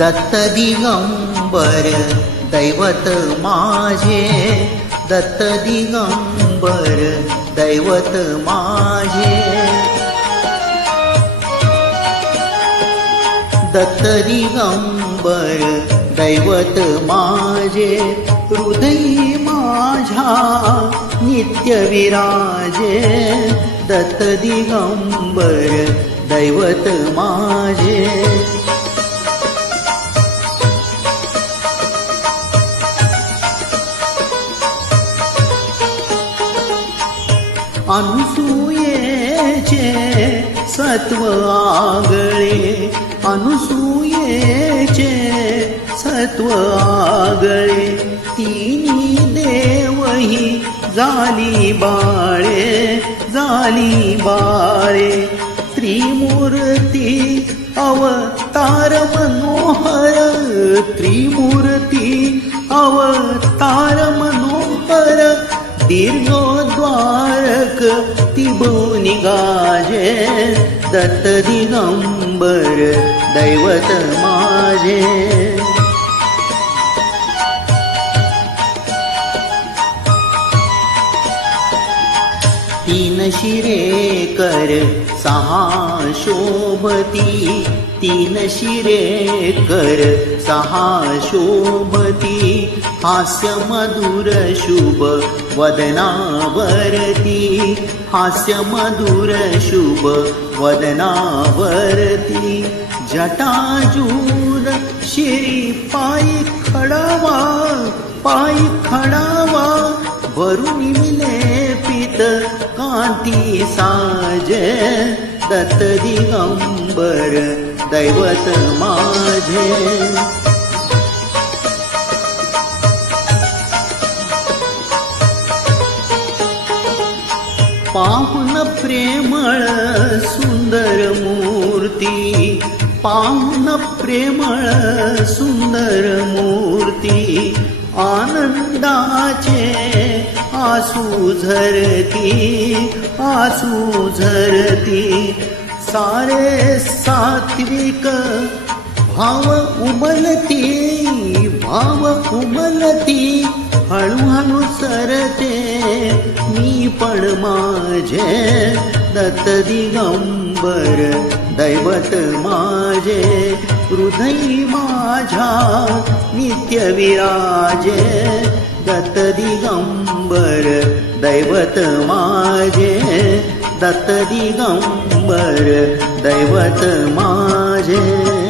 दत्त दिगंबर दैवत माझे, दत्त दिगंबर दैवत माझे, दत्त दिगंबर दैवत माझे, हृदयी माझ्या नित्य विराजे, दत्त दिगंबर दैवत माझे. अनुसूयेचे सत्व आगळे, अनुसूयेचे सत्व आगळे, तिन्ही देवही झाली बाळे, झाली बाळे. त्रिमूर्ती अवतार मनोहर, त्रिमूर्ती अवतार मनोहर, दीर्घद्वारक तिबोनी गाजे, दत्त दिगंबर दैवत माझे. तीन शिरे कर सहा शोभती, तीन शिरे कर सहा शोभती, हास्य मधुर शुभ वदनावरती, हास्य मधुर शुभ वदनावरती. जटाजूर शिरी पायी खडावा, पायी खडावा, वरुणी विलेपित कांती साजे, दत्त दिगंबर दैवत माझे. पाहुन प्रेमळ सुंदर मूर्ती, पाहुन प्रेमळ सुंदर मूर्ती, आनंदाचे आसू झरती, आसू झरती. सारे सात्विक भाव उमलती, भाव उमलती, हळूहळू सरते मी पण माझे, दत्त दिगंबर दैवत माझे, हृदयी माझ्या नित्य विराजे, दत्त दिगंबर दैवत माझे, दत्त दिगंबर दैवत माझे.